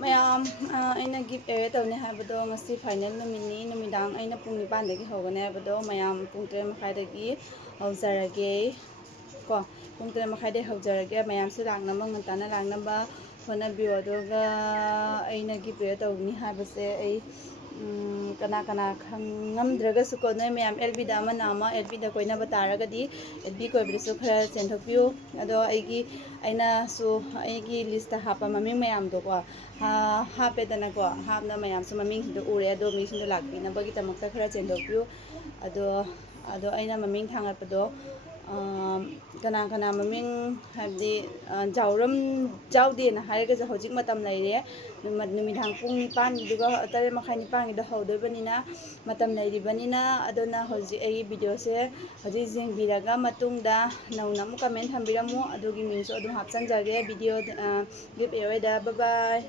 ꯃꯌꯥꯝ ꯑꯩꯅ ꯒꯤꯐ ꯑꯦꯋꯦ ꯇꯧꯅꯤ ꯍꯥꯏꯕꯗꯣ ꯉꯁꯤ ꯐꯥꯏꯅꯦꯜ ꯅꯨꯃꯤꯠꯅꯤ ꯅꯨꯃꯤꯗꯥꯡ ꯑꯩꯅ ꯄꯨꯡ 9ꯗꯒꯤ ꯍꯧꯒꯅꯤ ꯍꯥꯏꯕꯗꯣ ꯃꯌꯥꯝ ꯄꯨꯡ 3:30ꯗꯒꯤ ꯍꯧꯖꯔꯒꯦ ꯀꯣ ꯄꯨꯡ 3:30ꯗꯒꯤ ꯍꯧꯖꯔꯒꯦ ꯃꯌꯥꯝꯁꯨ ꯂꯥꯛꯅꯕ ꯉꯟꯇꯥꯅ ꯂꯥꯛꯅꯕ ꯍꯣꯠꯅꯕꯤꯌꯨ ꯑꯗꯨꯒ ꯑꯩꯅ ꯒꯤꯐ ꯑꯦꯋꯦ ꯇꯧꯅꯤ ꯍꯥꯏꯕꯁꯦ ꯑꯩ ꯀꯅꯥ ꯈꯪꯉꯝꯗ꯭ꯔꯒꯁꯨ ꯀꯣ ꯅꯣꯏ ꯃꯌꯥꯝ LBꯗ ꯑꯃ LBꯗ ꯀꯣꯏꯅꯕ ꯇꯥꯔꯒꯗꯤ LB ꯀꯣꯏꯕꯗꯁꯨ ꯈꯔ ꯆꯦꯟꯊꯣꯛꯄꯤꯌꯨ ꯑꯗꯣ ꯑꯩꯅꯁꯨ ꯑꯩꯒꯤ ꯂꯤꯁꯇ ꯍꯥꯞꯄ ꯃꯃꯤꯡ ꯃꯌꯥꯝꯗꯣ ꯀꯣ ꯍꯥꯞꯄꯦꯗꯅꯀꯣ ꯍꯥꯞꯅ ꯃꯌꯥꯝꯁꯨ ꯃꯃꯤꯡꯁꯤꯡꯗꯣ ꯎꯔꯦ ꯑꯗꯣ ꯃꯤꯁꯤꯡꯗꯣ ꯂꯥꯛꯄꯤꯅꯕꯒꯤꯗꯃꯛꯇ ꯈꯔ ꯆꯦꯟꯊꯣꯛꯄꯤꯌꯨ ꯑꯗꯣ ꯑꯩꯅ ꯃꯃꯤꯡ ꯊꯥꯡꯒꯠꯄꯗꯣ ꯀꯅꯥ ꯃꯃꯤꯡ ꯍꯥꯏꯕꯗꯤ ꯖꯥꯎꯗꯦꯅ ꯍꯥꯏꯔꯒꯁꯨ ꯍꯧꯖꯤꯛ ꯃꯇꯝ ꯂꯩꯔꯦ ꯅꯨꯃꯤꯗꯥꯡ ꯄꯨꯡ 9 3:30 9ꯒꯤꯗ ꯍꯧꯗꯣꯏꯕꯅꯤꯅ ꯃꯇꯝ ꯂꯩꯔꯤꯕꯅꯤꯅ ꯑꯗꯨꯅ ꯍꯧꯖꯤꯛ ꯑꯩꯒꯤ ꯚꯤꯗꯤꯑꯣꯁꯦ ꯍꯧꯖꯤꯛ ꯌꯦꯡꯕꯤꯔꯒ ꯃꯇꯨꯡꯗ ꯅꯧꯅ ꯑꯃꯨꯛ ꯀꯃꯦꯟ ꯊꯝꯕꯤꯔꯝꯃꯨ ꯑꯗꯨꯒꯤ ꯃꯤꯡꯁꯨ ꯑꯗꯨꯝ ꯍꯥꯞꯆꯟꯖꯒꯦ ꯚꯤꯗꯤꯑꯣ ꯒꯤꯐ ꯑꯦꯋꯦꯗ ꯕꯥꯏ ꯕꯥꯏ